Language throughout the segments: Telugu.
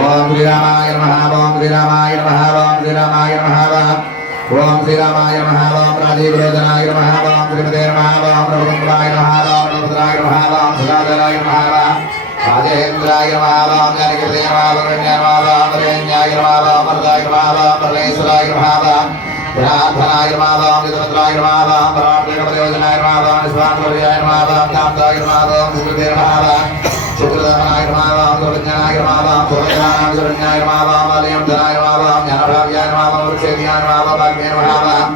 ఓం శ్రీరామాయ నమః ఓం శ్రీరామాయ నమః ఓం శ్రీరామాయ నమః ఓం శ్రీరామాయ నమః ఓం రాజీవలోచనాయ నమః ఓం శ్రీమతే నమః ఓం రఘునందనాయ నమః ఓం రఘుపతనాయ నమః ఓం సుధాధరాయ నమః రాజేంద్రాయ నమః ఓం జ్ఞానకృతయ నమః ఓం జ్ఞానమాల వరేణ్యాయ నమః ఓం వరదాయ నమః ఓం పరమేశ్వరాయ నమః జనార్దనాయ నమః ఓం జితపత్రాయ నమః ఓం పరాత్మకపదయోజనాయ నమః ఓం నిస్వార్థవర్యాయ నమః ఓం కాంతాయ నమః ఓం సుకృతే నమః చిత్రధనాయ నమః ఓం సురజ్ఞాయ నమః ఓం సురజ్ఞానాయ సురజ్ఞాయ నమః ఓం అలయం ధనాయ నమః ఓం జ్ఞానప్రాప్యాయ నమః ఓం వృక్షేద్యాయ నమః ఓం భాగ్యాయ నమః ఓం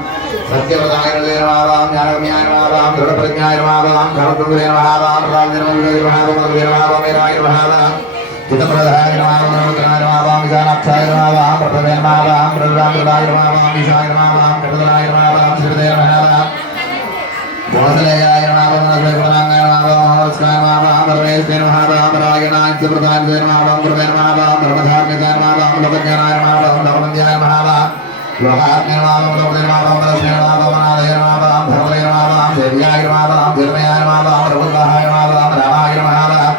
సత్యవదాయ నమః ఓం జ్ఞానగమ్యాయ నమః ఓం దృఢప్రజ్ఞాయ నమః ఓం కర్మతుంగే నమః ఓం రాజనమయ నమః ఓం మధురే నమః ఓం మేరాయ నమః ఓం చిత్తప్రదాయ నమః ఓం నమోదనాయ నమః ఓం విశాలాక్షాయ నమః ఓం ప్రభవే నమః ఓం ప్రజాప్రదాయ నమః ఓం ఈశాయ నమః ఓం కటదనాయ నమః ఓం శ్రీదే నమః ఓం బోధలేయాయ నమః ఓం నమస్కారాయ నమః ఓం నమస్కారాయ నమః ఓం పరమేశ్వరాయ నమః ఓం పరాయణాయ చిత్తప్రదాయ నమః ఓం ప్రభవే నమః ఓం బ్రహ్మధార్మికాయ నమః ఓం లోకజ్ఞానాయ నమః ఓం ధర్మజ్ఞాయ నమః ఓం లోకాత్మనే నమః ఓం లోకదే నమః ఓం పరస్మై నమః ఓం అనాదయ నమః ఓం ధర్మదే నమః ఓం దేవ్యాయ నమః ఓం ధర్మయాయ నమః ఓం రఘునాథాయ నమః ఓం రామాయ నమః ఓం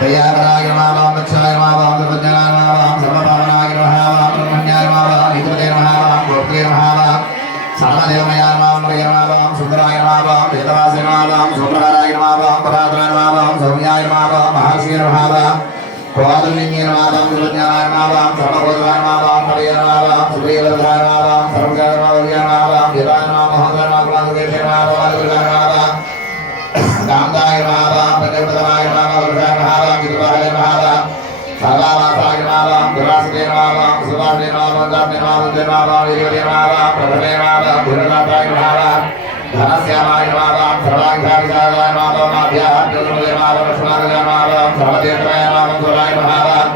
దయాకరాయ నమః ఓం దక్షాయ నమః ఓం ధర్మజ్ఞానాయ నమః ఓం సర్వపావనాయ నమః ఓం బ్రహ్మణ్యాయ నమః ఓం నిత్యదే నమః ఓం గోప్తే నమః ఓం సర్వదేవమయాయ నమః ఓం నమః ఓం సుందరాయ నమః ఓం వేదవాసే నమః ఓం సోమరాయ నమః ఓం పరాత్రాయ నమః ఓం సౌమ్యాయ నమః ఓం మహర్షియే నమః ఓం కోదలింగే నమః ఓం ధర్మజ్ఞానాయ నమః ఓం సర్వబోధాయ నమః ఓం హరే నమః ఓం సుప్రియవరదాయ నమః ఓం సర్వజ్ఞాన నమః ఓం వేదాయ నమః మహోదయ నమః ఓం దేవే నమః ఓం అలుగులాయ నమః ఓం కాంతాయ నమః ఓం ప్రజాపతనాయ నమః ఓం వృషాయ నమః ఓం విదురాయ నమః ఓం సర్వావాసాయ నమః ఓం దురాసతే నమః ఓం సుభాషే నమః ఓం జాతే నమః ఓం జయ నమః ఓం వీర్యవదే నమః ఓం ప్రభవే నమః ఓం భూరనాథాయ నమః ఓం ధనస్యామాయ నమః ఓం సర్వాంగాయ నమః ఓం ఆధ్యాత్మికమదే నమః ఓం లక్ష్మణాయ నమః ఓం సర్వదేవతాయ నమః ఓం సురాయ నమః ఓం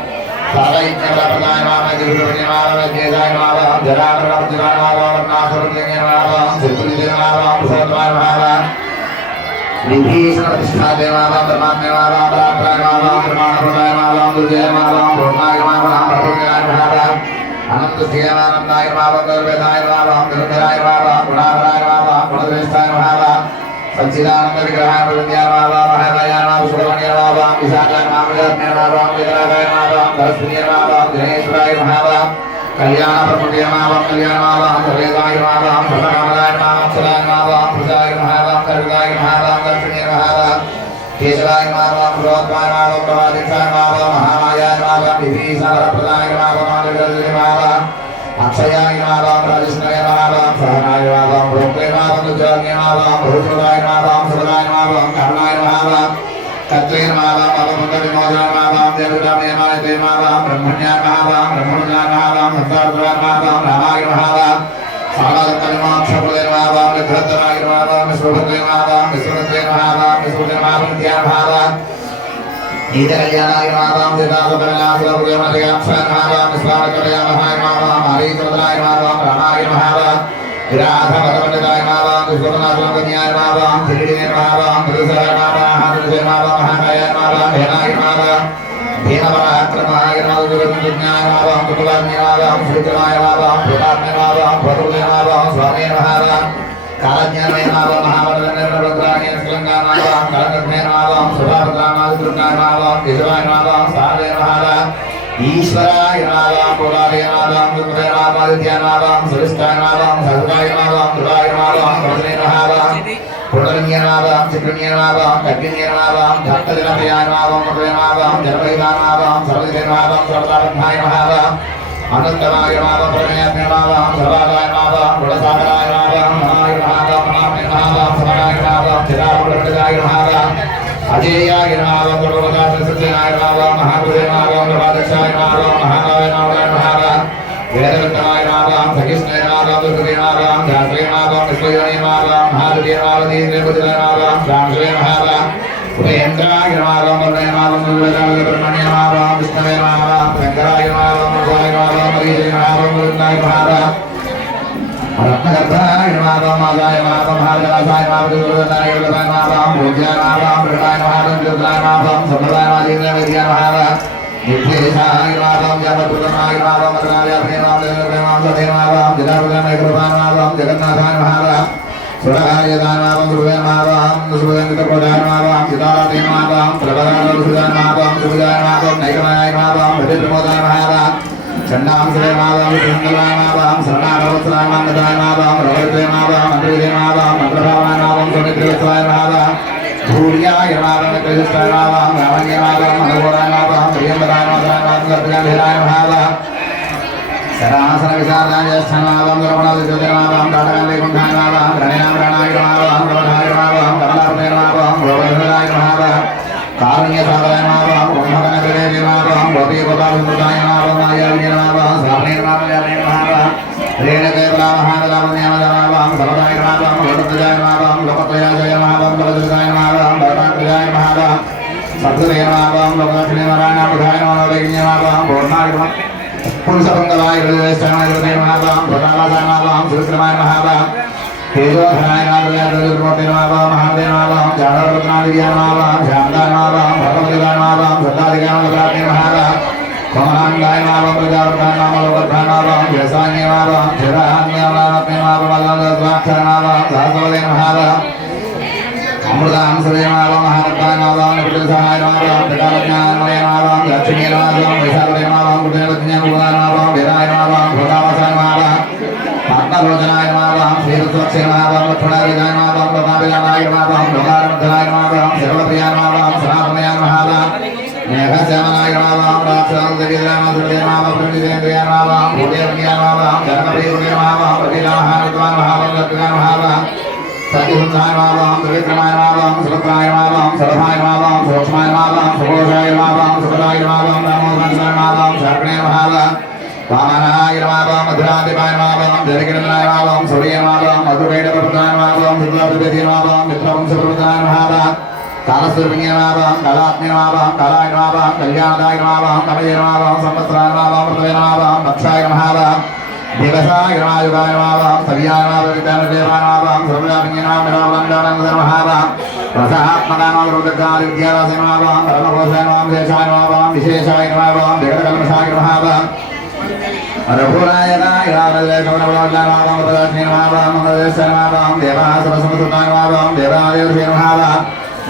సర్వైజ్ఞప్రదాయ నమః ఓం దివ్యవదే నమః ఓం జయదాయ నమః ఓం జరామరవజ్రాయ నమః ఓం నాథరుద్రయ నమః ఓం సిద్ధుదే నమః ఓం ప్రసోదమాయ నమః ఓం విభీషణ ప్రతిష్ఠాదే నమః ఓం బ్రహ్మాత్మే నమః ఓం పరాత్రాయ నమః ఓం బ్రహ్మాండప్రదాయ నమః ఓం దుర్జయ నమః ఓం బ్రహ్మాయ నమః ఓం ప్రపంచాయ నమః ఓం అనంతస్యేనానందాయ నమః ఓం గర్వేదాయ నమః ఓం గరుడరాయ నమః ఓం గుణాధరాయ నమః ఓం గుణశ్రేష్ఠాయ నమః ఓం సచ్చిదానంద విగ్రహాయ ప్రవిద్యాయ నమః ఓం మహాదాయ నమః సుబ్రహ్మణ్య నమః ఓం విశాఖాయ నమః విజయాత్మే నమః ఓం విద్రాయ నమః ఓం ధనస్విన్య నమః ఓం దినేశ్వరాయ నమః ఓం కళ్యాణ ప్రముఖే నమః ఓం కళ్యాణ నమః ఓం సర్వేదాయ నమః ఓం సర్వకామదాయ నమః ఓం సదాయ నమః ఓం ప్రజాయ నమః ఓం కరుణాయ నమః ఓం దర్శనీయ నమః ఓం కేశవాయ నమః ఓం పురోత్మాయ నమః ఓం ప్రవాదిక్షాయ నమః ఓం మహామాయాయ నమః ఓం విభీషణ వరప్రదాయ నమః ఓం ఆదివ్యాయ నమః ఓం అక్షయాయ నమః ఓం రాజేశ్వరాయ నమః ఓం సహనాయ నమః ఓం భోక్తే నమః ఓం దుర్జాయ నమః ఓం భూషణాయ నమః ఓం సుభదాయ నమః ఓం కరుణాయ నమః ఓం తత్వే నమః ఓం అపమంత విమోచనాయ నమః ఓం దేవతామయ నమః ఓం బ్రహ్మణ్యాయ నమః ఓం బ్రహ్మణ్యాయ నమః ఓం సంసారద్వాయ నమః ఓం రామాయ నమః ఓం సాగరకల్య మోక్షపదే నమః ఓం విఘ్నతరాయ నమః ఓం విశ్వభద్రే నమః ఓం విశ్వభద్రే నమః ఓం విశ్వభద్రే నమః ఓం ధ్యాన నమః ఓం నీత కళ్యాణాయ నమః ఓం సీతాపదనాశురభుజే మధ్యాక్షాయ నమః ఓం విశ్వామిత్రాయ నమః ఓం హరిచంద్రాయ నమః ఓం రామాయ నమః ఓం విరాధపదపండితాయ నమః ఓం విశ్వనాథాయ నమః ఓం శ్రీడే నమః ఓం త్రిసరాయ నమః ఓం హారదే నమః ఓం మహాకాయ నమః ఓం హేనాయ నమః ఓం హేనపరాక్రమాయ నమః ఓం దుర్గజ్ఞాయ నమః ఓం కులాన్య నమః ఓం శ్రీకరాయ నమః ఓం భూతాత్మ్య నమః ఓం భద్రుదే నమః ఓం స్వామి నమః ఓం కాలజ్ఞానమయ నమః ఓం మహావరదనరుద్రాయ శ్రీలంకాయ నమః ఓం కళకృష్ణే నమః ఓం సుభాభద్రాయ నమః దుర్గాయ నమః ఓం కేశవాయ నమః ఓం సారదే నమః ఓం ఈశ్వరాయ నమః ఓం పురాలయ నమః ఓం దుర్గాయ నమః ఓం ఆదిత్యాయ నమః ఓం సవిష్టాయ నమః ఓం సర్వాయ నమః ఓం దురాయ నమః ఓం ప్రజనే నమః ఓం పునర్న్య నమః ఓం చిత్రన్య నమః ఓం కగ్నియ నమః ఓం భక్తజనప్రియాయ నమః ఓం మధురే నమః ఓం జనపైదాయ నమః ఓం సర్వదే నమః ఓం సర్వతారత్నాయ నమః ఓం అనంతమాయ నమః ఓం ప్రమేయాత్మ నమః ఓం సర్వాదాయ నమః ఓం గుణసాగరాయ నమః ఓం మహాయ నమః ఓం మహాత్మ్య నమః ఓం సమనాయ నమః ఓం చిరాపురపతిదాయ నమః ఓం అజేయాయ నమః ఓం సర్వలోకాత్మసత్యాయ నమః ఓం మహాపురే నమః ఓం ప్రవాదక్షాయ నమః ఓం మహాకాయ నమః ఓం వేదవిత్తమాయ నమః ఓం సఖిష్ణాయ నమః ఓం దుర్గదే నమః ఓం ధాత్రే నమః ఓం విశ్వయోని నమః ఓం మహాదేవ నమః ఓం దీర్ఘబుద్ధిదే నమః ఓం రామశ్రీ నమః ఓం ఉపేంద్రాయ నమః ఓం వరుణాయ నమః ఓం దుర్గాయ బ్రహ్మణ్య నమః ఓం విష్ణవే నమః ఓం శంకరాయ నమః ఓం గోయ నమః ఓం హరిజయ నమః ఓం వరుణాయ నమః ఓం రత్నగర్భాయ నమః ఓం మాదాయ నమః ఓం మహాగణాయ నమః ఓం దుర్గాయ నమః ఓం పూజ్యాయ నమః ఓం ప్రదాయ నమః ఓం దుర్గాయ నమః ఓం సంప్రదాయ నమః ఓం నిత్యేశాయ నమః ఓం జగద్గురునాయ నమః ఓం మధురాయ నమః ఓం సదేవ నమః ఓం జగద్గురునాయ కృపాయ నమః ఓం జగన్నాథాయ నమః ఓం సురహార్యదాయ నమః ఓం గురువే నమః ఓం సుభవేంద్రప్రదాయ నమః ఓం సీతారాయ నమః ఓం ప్రబలాయ నమః ఓం సుజాయ నమః ఓం నైకమాయ నమః ఓం ప్రమోదాయ నమః Shandam Sudemavam, Sundamavam, Saranavam, Nadamavam, Rohitamavam, Andremavam, Mandravavam, Sunitravavam, Bhuriya Yamavam, Krishnavam, Ramanyamavam, Manavamavam, Priyamadavam, Gatyamhiramavam, Sarasana Visaraya Samavam, Ramanadhyamavam, Radhavali Kundhamavam, Ranayam Ranayamavam, Radhavamavam, Kamalapamavam, Rohitamavam, Karunya Sadamavam, Brahmakanagiramavam, Gopi Gopalundayamavam, Ayaviyamavam, Sarniramavam, Renakevamavam, Samadayamavam, Lodadayamavam, Lokatayamavam, Lodadayamavam, Bharatayamavam, Satsayamavam, Lokatayamavam, Budhayamavam, Bornayamavam, Purusapangalaya, Vedastayamavam, Bharatayamavam, Sukramayamavam, Hejodhanayamavam, Mahavamavam, Jadavratnadiyamavam, Jandamavam, Bhagavadamavam, Sattadiyamavam, Kamanandayamavam, Prajavatamavam, Lokatamavam, Yasanyamavam, Chirahanyamavam, Advakshanamavam, Sahasavadamavam, Amrutam Sudemavam, Mahatamavam, Nipitasahayanamavam, Takarajnanamavam, Lakshmiyamavam, Visarvamavam, Kutenavajnanamavam, Vedayamavam, Bhodavasayamavam, Patnalojanayamavam, Srirasvaksayamavam, Lakshmanayamavam, Lokavilanayamavam, Lokaramdhanayamavam, Sarvapriyamavam, Sanatanayanamavam, Meghasamanayamavam, Rakshasudagiramavam, Sudayamavam, Pramidendriyamavam, Bhudevanyamavam, Janakapriyamavam, Pratilamahanutamavam, Lakshmanayamavam, Satyahunayamavam, Savitramayamavam, Suvatrayamavam, Sarvayamavam, Sukshmayamavam, Sughosayamavam, Sukadayamavam, Damodhanayamavam, Sarpanayamavam, Vamanayamavam, Madhuradipayamavam, Jarikiranayamavam, Suriyamavam, Madhuvedapratayamavam, Siddhavidhyamavam, Mitravansaprapratayamavam, Kalasturvanyamavam, Kalatnyamavam, Kalayamavam, Kalyanadayamavam, Kamayamavam, Samvatrayamavam, Mrtayamavam, Vakshayamavam, Devasayamavam, Savyamavam, Vitanadevamavam, Sarvyapinyamavam, Niravam, Rasahatmanavam, Rudakali, Vidyarasamavam, Paramahosayamavam, Visheshayamavam, Visheshayamavam, Vegadakalamashayamavam, Raghurayanayavam, Radhasniramavam, Radhasniramavam, Devasarasamasurtayamavam, Devadevashiramavam,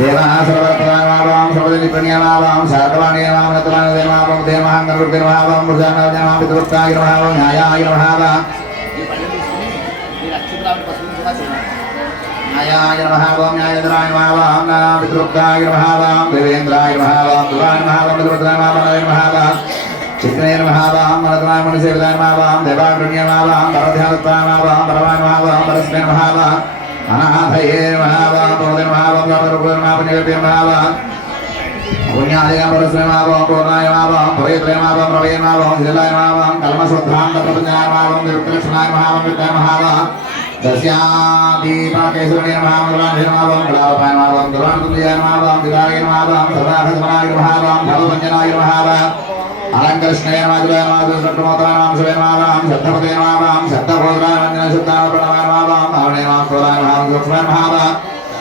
Devasaravatrayamavam, Sarvadilipanyamavam, Sarvadvaniyamavam, Natvanademavam, Demahangarurtiramavam, Murjanavavam, Vitruptayamavam, Nyayayamavam, Nyayayamavam, Nyayadrayamavam, Vitruptayamavam, Devendrayamavam, Duranamavam, Vitruptayamavam, Chitnayamavam, Maradvanamanisevadamavam, Devagrunyamavam, Paradhyanattamavam, Paravamavam, Parasminamavam, Anathayamavam, Prodhanamavam, Gamarupuramavam, Nirvamavam, Punyadayam, Parasminamavam, Purnayamavam, Puritrayamavam, Ravayamavam, Hidalayamavam, Kalmasudham, Tapapanjayamavam, Virukrakshanaamavam, Vittayamavam, Dasyadipakeswarinamavam, Duranjayamavam, Kalapayamavam, Duranatuyamavam, Vidayamavam, Sadahasmanayamavam, Bhavapanjanayamavam, Alankarishnayanamavam, Sattvamotanamavam, Suvenamavam, Sattvapadenamavam, Sattvapodrayamavam, Sattvapranamayamavam, Avanayamavam, Prodayamavam, Sukshmayamavam,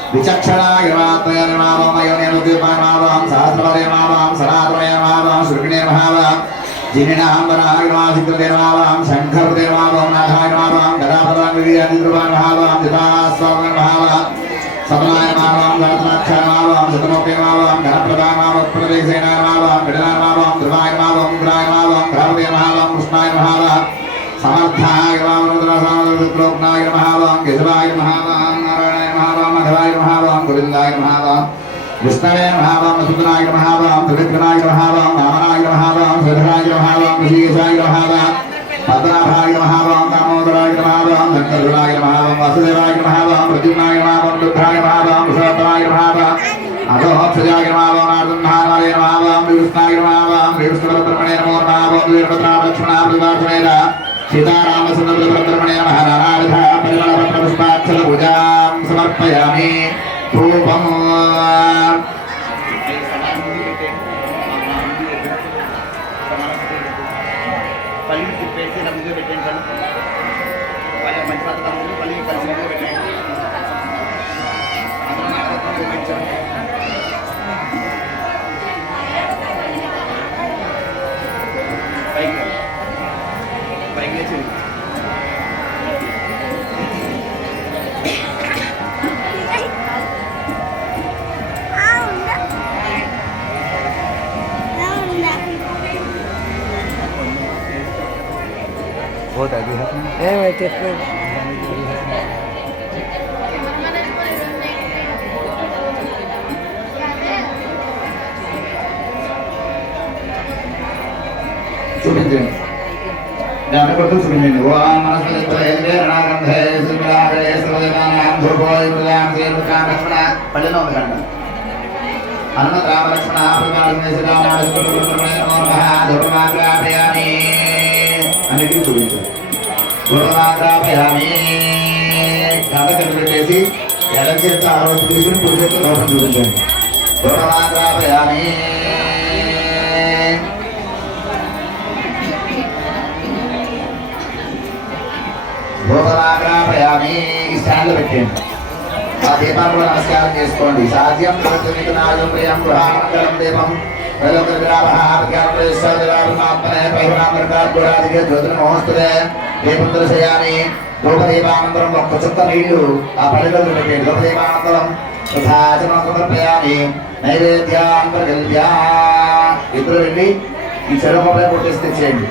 Vichakshanayanamavam, Ayonyanudipayamavam, Sahasrapadayamavam, Sanatmayamavam, Surkinayamavam, Jininambarayamavam, Siddhadenamavam, Shankharpadayamavam, Nathayamavam, Gadapadanvidiyadidrupayamavam, Jitaswamamavam, Samanayamavam, Garatanaksharamavam, Suttamokayamavam, Ganapradayamavam, Pradeksenayamavam, Vidanayamavam, Drupayamavam, Ugrayamavam, Gravadayamavam, Krishnayamavam, Samarthayamavam, Rudrasamadavitroknayamavam, Kesavayamavam, Narayamavam, Madhavayamavam, Govindayamavam, Vishnavayamavam, Sudhanayamavam, Trivikranayamavam, Vamanayamavam, Siddharayamavam, Rishikeshayamavam, Padmanabhayamavam, Damodharayamavam, Dankarunayamavam, Vasudevayamavam, Pradyumnayamavam, Duddhayamavam, Vishwatrayamavam, Adhoksajayamavam, Ardhanayamavam, Vishusnayamavam, Vishusnavatramanayamavam, Virabhadralakshmanabhrivarshmena, Sitaramachandravratramanayamaha, Naradha, Parimalapatra Pujam, Samarpayami, Dhupam. ఏమైతే చూపించండి దాన్ని కొట్టు చూపించండి ఓం మనస్పతిగంధే సుందరాగే సర్వదేవానాం ధూపోయముదాం శ్రీరుద్రాం లక్ష్మణ పల్లెలో ఉంది కంట హనుమత్ రామ లక్ష్మణ ధూపమాగ్రాపయామి అన్నిటికీ చూపించండి ధూపమాగ్రాపయామి గంట కింద పెట్టేసి ఎడం చేత ఆరోజు తీసుకుని కుడి చేత లోపల చూపించండి ధూపమాగ్రాపయామి భోగమాగ్రాపయామి స్టాండ్లో పెట్టండి ఆ దీపాన్ని కూడా నమస్కారం చేసుకోండి సాధ్యం నాగం ప్రియం గృహామంగళం దీపం దీపం దర్శయామి ధూపదీపానంతరం ఒక్క చుక్క నీళ్లు ఆ పల్లెలో పెట్టండి ధూపదీపానంతరం సమర్పయామి నైవేద్యాన్ ప్రగల్భ్యా ఇద్దరు వెళ్ళి ఈ చెరువు కొట్టేసి తెచ్చేయండి